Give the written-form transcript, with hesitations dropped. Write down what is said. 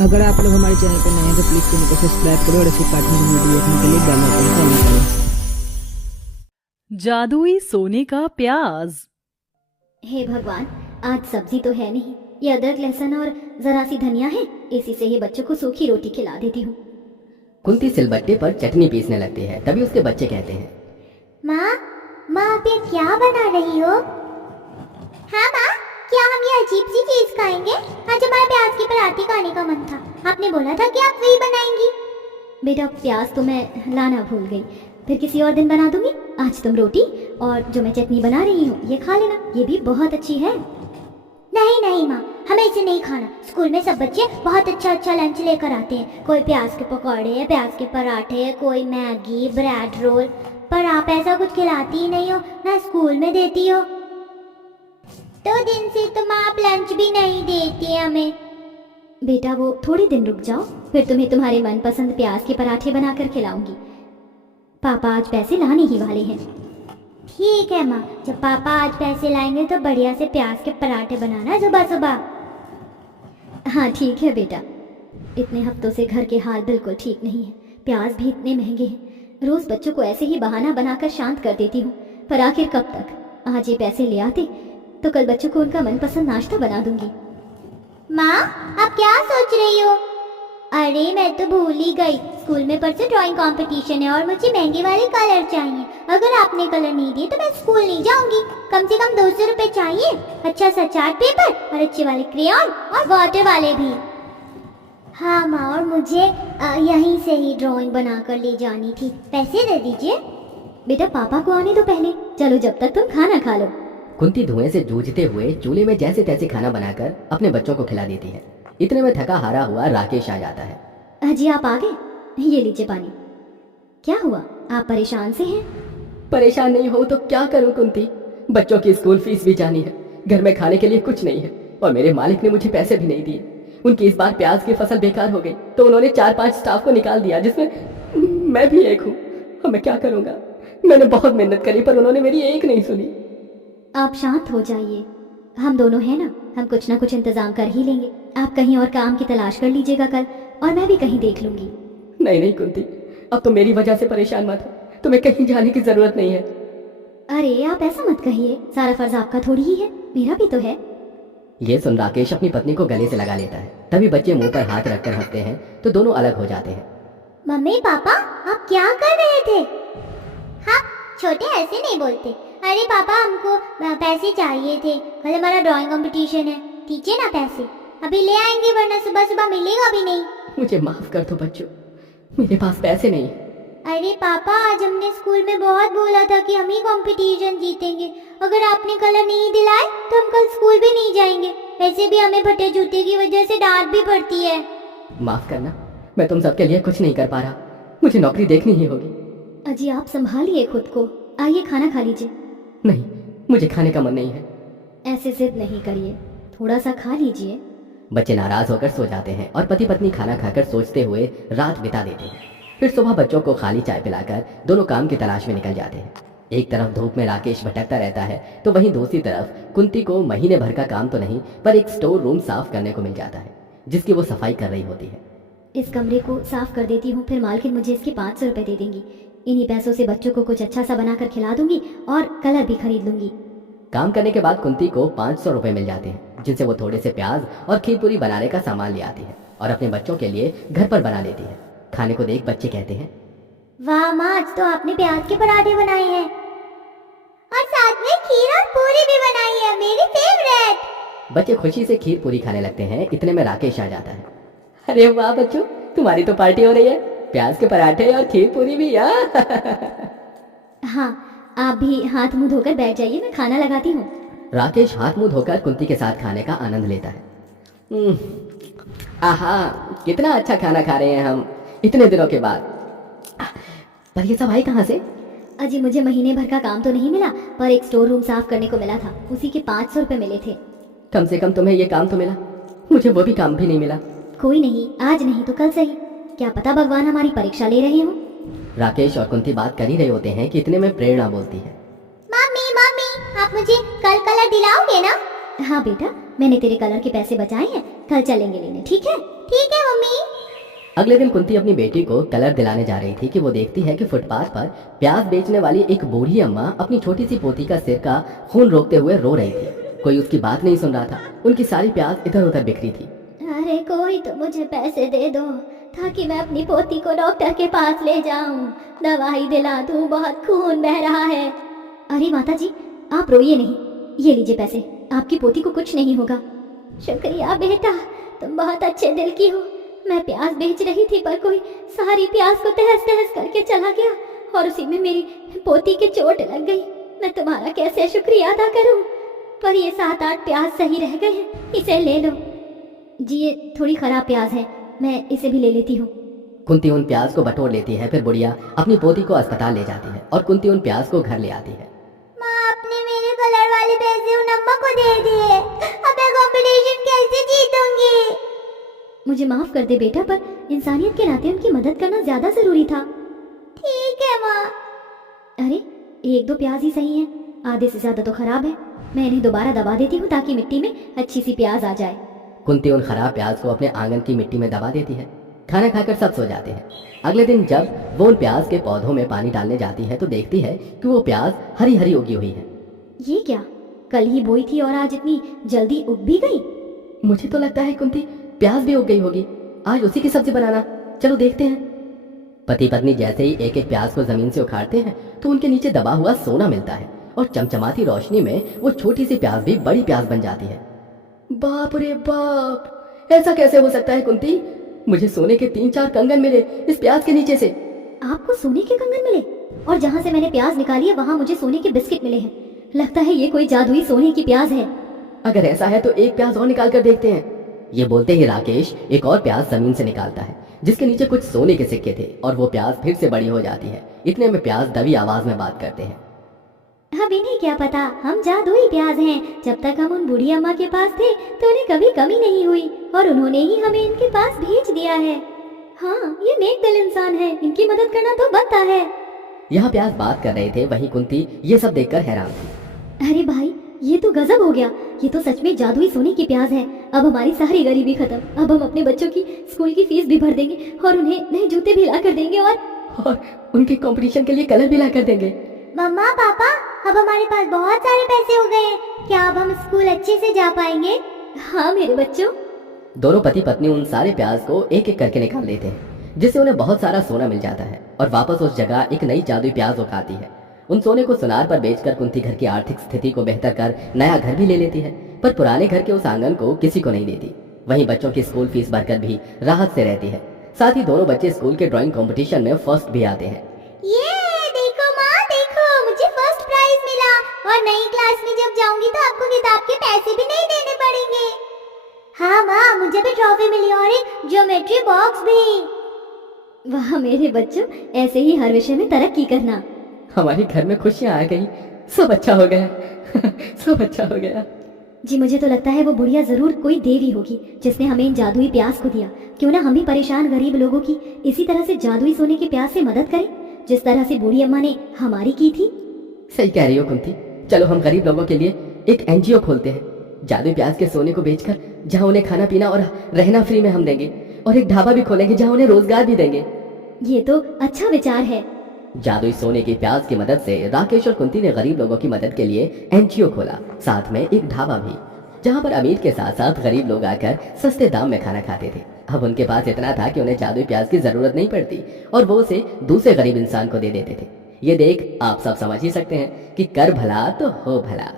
अगर आप लोग हमारे चैनल पर नए हैं तो प्लीज़ चैनल को सब्सक्राइब करो और ऐसे कार्टून की वीडियो देखने के लिए बेल आइकन को ऑन करो। जादुई सोने का प्याज। हे भगवान, आज सब्जी तो है नहीं, ये अदरक लहसुन और जरा सी धनिया है, इसी से ही बच्चों को सूखी रोटी खिला देती हूँ। कुंती सिलबट्टे पर चटनी पीसने लगती है। तभी उसके बच्चे कहते हैं, माँ, माँ आप ये क्या बना रही हो? हाँ माँ, क्या हम ये अजीब सी चीज खाएंगे? आज हमारा प्याज की पराठे खाने का मन था, आपने बोला था कि आप वही बनाएंगी। बेटा प्याज तो मैं लाना भूल गई, फिर किसी और दिन बना दूंगी। आज तुम रोटी और जो मैं चटनी बना रही हूँ ये खा लेना, ये भी बहुत अच्छी है। नहीं नहीं माँ, हमें इसे नहीं खाना। स्कूल में सब बच्चे बहुत अच्छा अच्छा लंच लेकर आते हैं, कोई प्याज के पकौड़े, प्याज के पराठे, कोई मैगी, ब्रेड रोल, पर आप ऐसा कुछ खिलाती ही नहीं हो, ना स्कूल में देती हो। 2 दिन से तुम आप लंच भी नहीं देती हमें। बेटा वो थोड़े दिन रुक जाओ, फिर तुम्हें तुम्हारे मनपसंद प्याज के पराठे बनाकर खिलाऊंगी। पापा आज पैसे लाने ही वाले हैं। ठीक है माँ, जब पापा आज पैसे लाएंगे तो बढ़िया से प्याज के पराठे बनाना सुबह सुबह। हाँ ठीक है बेटा। इतने हफ्तों से घर के हाल बिल्कुल ठीक नहीं है, प्याज भी इतने महंगे हैं। रोज बच्चों को ऐसे ही बहाना बनाकर शांत कर देती हूँ, पर आखिर कब तक। आज ये पैसे ले आते तो कल बच्चों को उनका मनपसंद नाश्ता बना दूंगी। माँ आप क्या सोच रही हो? अरे मैं तो भूल ही गई, स्कूल में परसों ड्राइंग कंपटीशन है और मुझे महंगे वाले कलर चाहिए। अगर आपने कलर नहीं दिए तो मैं स्कूल नहीं जाऊंगी। कम से कम 200 रुपए चाहिए, अच्छा सा चार्ट पेपर और अच्छे वाले क्रेयॉन और वाटर वाले भी। हाँ माँ, और मुझे यहीं से ही ड्राइंग बनाकर ले जानी थी, पैसे दे दीजिए। बेटा पापा को आने दो पहले, चलो जब तक तुम खाना खा लो। कुंती धुएं से जूझते हुए चूल्हे में जैसे तैसे खाना बनाकर अपने बच्चों को खिला देती है। इतने में थका हारा हुआ राकेश आ जाता है। अजी आप आ गए, ये लीजिए पानी। क्या हुआ, आप परेशान से हैं? परेशान नहीं हो तो क्या करूं कुंती, बच्चों की स्कूल फीस भी जानी है, घर में खाने के लिए कुछ नहीं है और मेरे मालिक ने मुझे पैसे भी नहीं दिए। उनकी इस बार प्याज की फसल बेकार हो गई तो उन्होंने 4-5 स्टाफ को निकाल दिया, जिसमें मैं भी एक हूँ। अब मैं क्या करूँगा? मैंने बहुत मेहनत करी पर उन्होंने मेरी एक नहीं सुनी। आप शांत हो जाइए, हम दोनों हैं ना, हम कुछ ना कुछ इंतजाम कर ही लेंगे। आप कहीं और काम की तलाश कर लीजिएगा कल, और मैं भी कहीं देख लूंगी। नहीं नहीं कुंती, अब तो मेरी वजह से परेशान मत हो, तुम्हें कहीं जाने की जरूरत नहीं है। अरे आप ऐसा मत कहिए, सारा फर्ज आपका थोड़ी ही है, मेरा भी तो है। ये सुन राकेश अपनी पत्नी को गले से लगा लेता है। तभी बच्चे मुंह पर हाथ रखकर हंसते हैं तो दोनों अलग हो जाते हैं। मम्मी पापा आप क्या कर रहे थे? हाँ छोटे ऐसे नहीं बोलते। अरे पापा हमको पैसे चाहिए थे, कल हमारा ड्राइंग कंपटीशन है, दीजिए ना पैसे, अभी ले आएंगे वरना सुबह सुबह मिलेगा भी नहीं। मुझे माफ कर दो बच्चों, मेरे पास पैसे नहीं। अरे पापा आज हमने स्कूल में बहुत बोला था कि हम ही कंपटीशन जीतेंगे, अगर आपने कलर नहीं दिलाए तो हम कल स्कूल भी नहीं जाएंगे। वैसे भी हमें फटे जूते की वजह से डांट भी पड़ती है। माफ करना, मैं तुम सबके लिए कुछ नहीं कर पा रहा, मुझे नौकरी देखनी ही होगी। अजी आप संभालिए खुद को, आइए खाना खा लीजिए। नहीं, मुझे खाने का मन नहीं है। ऐसे जिद नहीं करिए, थोड़ा सा खा लीजिए। बच्चे नाराज होकर सो जाते हैं और पति पत्नी खाना खाकर सोचते हुए रात बिता देते हैं। फिर सुबह बच्चों को खाली चाय पिलाकर दोनों काम की तलाश में निकल जाते हैं। एक तरफ धूप में राकेश भटकता रहता है तो वहीं दूसरी तरफ कुंती को महीने भर का काम तो नहीं पर एक स्टोर रूम साफ करने को मिल जाता है, जिसकी वो सफाई कर रही होती है। इस कमरे को साफ कर देती हूँ, फिर मालकिन मुझे इसके 500 रुपए दे देंगी। इन्हीं पैसों से बच्चों को कुछ अच्छा सा बनाकर खिला दूंगी और कलर भी खरीद लूंगी। काम करने के बाद कुंती को 500 रुपए मिल जाते हैं, जिनसे वो थोड़े से प्याज और खीर पूरी बनाने का सामान ले आती है और अपने बच्चों के लिए घर पर बना लेती है। खाने को देख बच्चे कहते हैं, वाह माँ, आज तो आपने प्याज के पराठे बनाए हैं और साथ में खीर और पूरी भी बनाई है, मेरी फेवरेट। बच्चे खुशी से खीर पूरी खाने लगते हैं। इतने में राकेश आ जाता है। अरे वाह बच्चों, तुम्हारी तो पार्टी हो रही है, प्याज के पराठे और खीर पूरी भी। हाँ आप भी हाथ मुंह धोकर बैठ जाइए, मैं खाना लगाती हूँ। राकेश हाथ मुंह धोकर कुंती के साथ खाने का आनंद लेता है। आहा, कितना अच्छा खाना खा रहे हैं हम इतने दिनों के बाद। पर ये सब आई कहाँ से? अजी मुझे महीने भर का काम तो नहीं मिला, पर एक स्टोर रूम साफ करने को मिला था, उसी के 500 रुपए मिले थे। कम से कम तुम्हें ये काम तो मिला, मुझे वो भी काम भी नहीं मिला। कोई नहीं, आज नहीं तो कल सही, क्या पता भगवान हमारी परीक्षा ले रहे हो। राकेश और कुंती बात कर ही रहे होते हैं कि इतने में प्रेरणा बोलती है, मम्मी मम्मी आप मुझे कल कलर दिलाओगे ना? हाँ बेटा, मैंने तेरे कलर के पैसे बचाए हैं, कल चलेंगे लेने। ठीक है? ठीक है मम्मी। अगले दिन कुंती अपनी बेटी को कलर दिलाने जा रही थी कि वो देखती है कि फुटपाथ पर प्याज बेचने वाली एक बूढ़ी अम्मा अपनी छोटी सी पोती का सिर का खून रोकते हुए रो रही थी। कोई उसकी बात नहीं सुन रहा था। उनकी सारी प्याज इधर उधर बिखरी थी। अरे कोई तो मुझे पैसे दे दो ताकि मैं अपनी पोती को डॉक्टर के पास ले जाऊं, दवाई दिला दूं, बहुत खून बह रहा है। अरे माता जी आप रोइए नहीं, ये लीजिए पैसे, आपकी पोती को कुछ नहीं होगा। शुक्रिया बेटा, तुम बहुत अच्छे दिल की हो। मैं प्याज बेच रही थी पर कोई सारी प्याज को तहस तहस करके चला गया और उसी में मेरी पोती के चोट लग गई। मैं तुम्हारा कैसे शुक्रिया अदा करूं, पर ये 7-8 प्याज सही रह गए हैं, इसे ले लो। जी ये थोड़ी खराब प्याज है, मैं इसे भी ले लेती हूँ। कुंती उन प्याज को बटोर लेती है। फिर बुढ़िया अपनी पोती को अस्पताल ले जाती है और कुंती उन प्याज को घर ले आती है। माँ आपने मेरे कलर वाले पैसे उन अम्मा को दे दिए, अब मैं कंपटीशन कैसे जीतूंगी? मुझे माफ कर दे बेटा, पर इंसानियत के नाते उनकी मदद करना ज्यादा जरूरी था। ठीक है माँ। अरे 1-2 प्याज ही सही हैं, आधे से ज्यादा तो खराब है। मैं इन्हें दोबारा दबा देती हूँ ताकि मिट्टी में अच्छी सी प्याज आ जाए। कुंती उन खराब प्याज को अपने आंगन की मिट्टी में दबा देती है। खाना खाकर सब सो जाते हैं। अगले दिन जब वो उन प्याज के पौधों में पानी डालने जाती है तो देखती है कि वो प्याज हरी हरी उगी हुई है। ये क्या, कल ही बोई थी और आज इतनी जल्दी उग भी गई? मुझे तो लगता है कुंती प्याज भी उग गई होगी, आज उसी की सब्जी बनाना, चलो देखते हैं। पति पत्नी जैसे ही एक एक प्याज को जमीन से उखाड़ते हैं तो उनके नीचे दबा हुआ सोना मिलता है और चमचमाती रोशनी में वो छोटी सी प्याज भी बड़ी प्याज बन जाती है। बाप रे बाप, ऐसा कैसे हो सकता है कुंती? मुझे सोने के 3-4 कंगन मिले इस प्याज के नीचे से। आपको सोने के कंगन मिले? और जहाँ से मैंने प्याज निकाली है वहाँ मुझे सोने के बिस्किट मिले हैं। लगता है ये कोई जादुई सोने की प्याज है। अगर ऐसा है तो एक प्याज और निकाल कर देखते हैं। ये बोलते ही राकेश एक और प्याज जमीन से निकालता है जिसके नीचे कुछ सोने के सिक्के थे और वो प्याज फिर से बड़ी हो जाती है। इतने में प्याज दबी आवाज में बात करते हैं। अब इन्हें क्या पता हम जादुई प्याज हैं। जब तक हम उन बूढ़ी अम्मा के पास थे तो उन्हें कभी कमी नहीं हुई और उन्होंने ही हमें इनके पास भेज दिया है। हाँ ये नेक दिल इंसान है, इनकी मदद करना तो बनता है। यहाँ प्याज बात कर रहे थे, वहीं कुंती ये सब देखकर हैरान थी। अरे भाई ये तो गजब हो गया, ये तो सच में जादुई सोने की प्याज है। अब हमारी सारी गरीबी खत्म। अब हम अपने बच्चों की स्कूल की फीस भी भर देंगे और उन्हें नए जूते भी ला कर देंगे और उनके कंपटीशन के लिए कलर भी ला कर देंगे। मम्मा पापा अब हमारे पास बहुत सारे पैसे हो गए हैं, क्या अब हम स्कूल अच्छे से जा पाएंगे? हाँ मेरे बच्चों। दोनों पति पत्नी उन सारे प्याज को एक एक करके निकाल लेते हैं जिससे उन्हें बहुत सारा सोना मिल जाता है और वापस उस जगह एक नई जादुई प्याज उगाती है। उन सोने को सुनार पर बेचकर कुंती घर की आर्थिक स्थिति को बेहतर कर नया घर भी ले लेती है, पर पुराने घर के उस आंगन को किसी को नहीं देती। वहीं बच्चों की स्कूल फीस भरकर भी राहत से रहती है। साथ ही दोनों बच्चे स्कूल के ड्राइंग कंपटीशन में फर्स्ट भी आते हैं। ये देखो माँ देखो, मुझे फर्स्ट प्राइज मिला और नई क्लास में जब जाऊंगी तो आपको किताब के पैसे भी नहीं देने पड़ेंगे। हाँ माँ मुझे भी ट्रॉफी मिली और एक ज्योमेट्री बॉक्स भी। वाह मेरे बच्चों, ऐसे ही हर विषय में तरक्की करना। हमारे घर में खुशियाँ आ गई, सब अच्छा हो गया सब अच्छा हो गया। जी मुझे तो लगता है वो बुढ़िया जरूर कोई देवी होगी जिसने हमें इन जादुई प्याज को दिया। क्यों ना हम भी परेशान गरीब लोगों की इसी तरह से जादुई सोने के प्याज से मदद करें जिस तरह से बूढ़ी अम्मा ने हमारी की थी। सही कह रही हो कुंती, चलो हम गरीब लोगों के लिए एक एनजीओ खोलते हैं। जादुई प्याज के सोने को बेचकर जहाँ उन्हें खाना पीना और रहना फ्री में हम देंगे और एक ढाबा भी खोलेंगे जहाँ उन्हें रोजगार भी देंगे। ये तो अच्छा विचार है। जादुई सोने की प्याज की मदद से राकेश और कुंती ने गरीब लोगों की मदद के लिए एनजीओ खोला, साथ में एक ढाबा भी जहाँ पर अमीर के साथ साथ गरीब लोग आकर सस्ते दाम में खाना खाते थे। अब उनके पास इतना था कि उन्हें जादुई प्याज की जरूरत नहीं पड़ती और वो उसे दूसरे गरीब इंसान को दे देते थे। ये देख आप सब समझ ही सकते हैं कि कर भला तो हो भला।